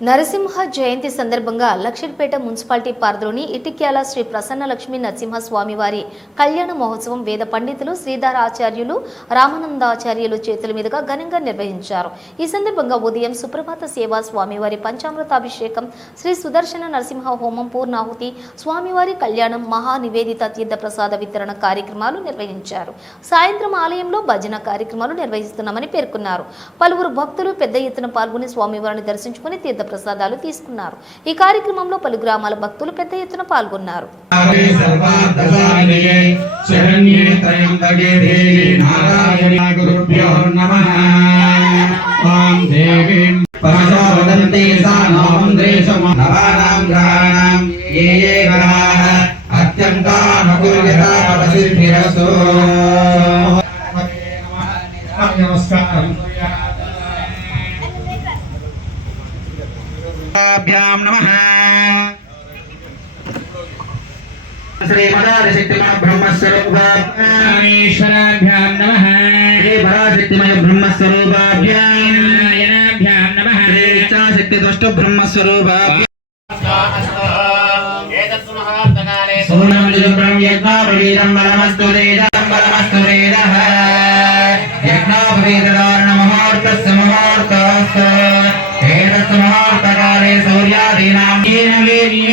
నరసింహ జయంతి సందర్భంగా లక్షిట్పేట మున్సిపాలిటీ పరిధిలోని ఇటిక్యాల శ్రీ ప్రసన్న లక్ష్మీ నరసింహ స్వామివారి కళ్యాణ మహోత్సవం వేద పండితులు శ్రీధర ఆచార్యులు రామానందాచార్యులు చేతుల మీదుగా ఘనంగా నిర్వహించారు. ఈ సందర్భంగా ఉదయం సుప్రభాత సేవ స్వామివారి పంచామృతాభిషేకం శ్రీ సుదర్శన నరసింహ హోమం పూర్ణాహుతి స్వామివారి కళ్యాణం మహా నివేదిత తీర్థ ప్రసాద వితరణ కార్యక్రమాలు నిర్వహించారు. సాయంత్రం ఆలయంలో భజన కార్యక్రమాలు నిర్వహిస్తున్నామని పేర్కొన్నారు. పలువురు భక్తులు పెద్ద ఎత్తున పాల్గొని స్వామివారిని దర్శించుకుని తీర్థ ప్రసాదాలు తీసుకున్నారు. ఈ కార్యక్రమంలో పలు గ్రామాల భక్తులు పెద్ద ఎత్తున పాల్గొన్నారు. పదసిద్ధిరసో పుష్పాభ్యాం నమ. శ్రీమదాశక్తిమహబ్రహ్మస్వరూపాభ్యాం నమ శ్రీభరాశక్తిమయ బ్రహ్మస్వరూపాభ్యాం. నమ శ్రీచాశక్తిదృష్టు బ్రహ్మస్వరూపాభ్యాం సోనం బలమస్తు బలమస్తు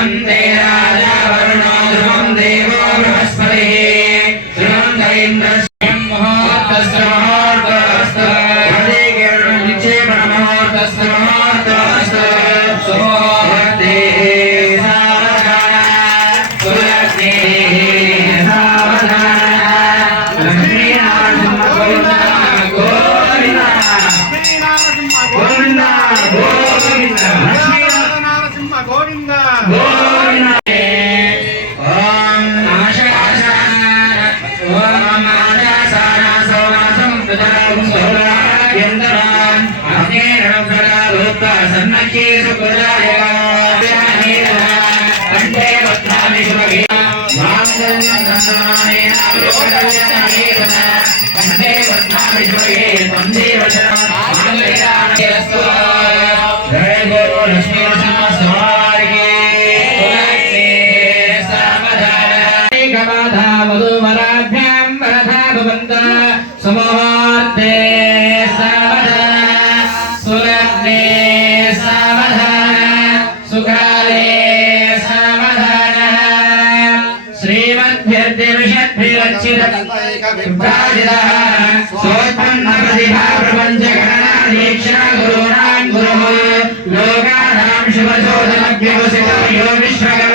वन्दे राजा वरुणो ध्रुवं देव గోవింద. గోవింద ఓం ఆశాసన ఓం ఆశాసన సోమసం ప్రజాం సౌరాయందరాం षद्भिर्दिविषद्भिरक्षितः सोत्पन्नप्रतिभाप्रपञ्चगणनादीक्षा गुरूणाम् गुरुः लोकानाम् शिवचोदनभ्यो यो विश्वगण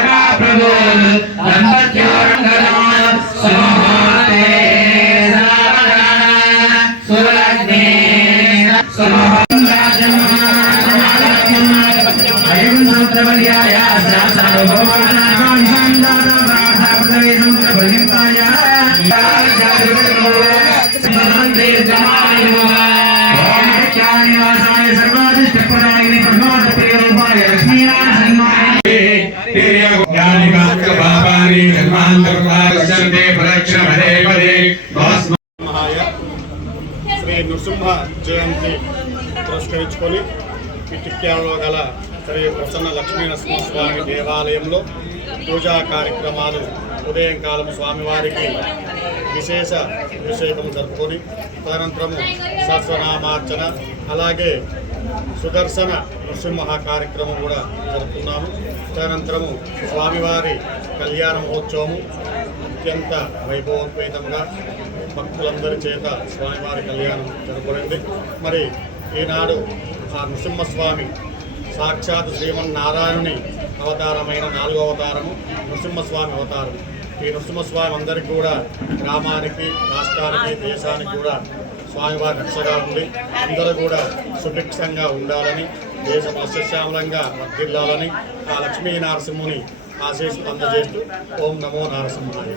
శ్రీ నృసింహ జయంతి పురస్కరించుకొని ఈ గల శ్రీ ప్రసన్న లక్ష్మీ నరసింహస్వామి దేవాలయంలో పూజా కార్యక్రమాలు ఉదయం కాలం స్వామివారికి విశేష అభిషేకం జరుపుకొని తదనంతరము సహస్రనామార్చన అలాగే సుదర్శన నృసింహ కార్యక్రమం కూడా జరుపుకున్నాము. తదనంతరము స్వామివారి కళ్యాణ మహోత్సవము అత్యంత వైభవోపేతంగా భక్తులందరి చేత స్వామివారి కళ్యాణం జరుపుకుంది మరి ఈనాడు ఆ నృసింహస్వామి సాక్షాత్ శ్రీమన్నారాయణుని అవతారమైన నాలుగో అవతారము నృసింహస్వామి అవతారం ఈ నృసింహస్వామి అందరికీ కూడా గ్రామానికి రాష్ట్రానికి దేశానికి కూడా స్వామివారి రక్షగా ఉండి అందరూ కూడా సుభిక్షంగా ఉండాలని దేశం అస్యశ్యామలంగా వర్తిల్లాలని ఆ లక్ష్మీ నరసింహుని ఆశీస్సులు అందజేస్తూ ఓం నమో నరసింహాయ.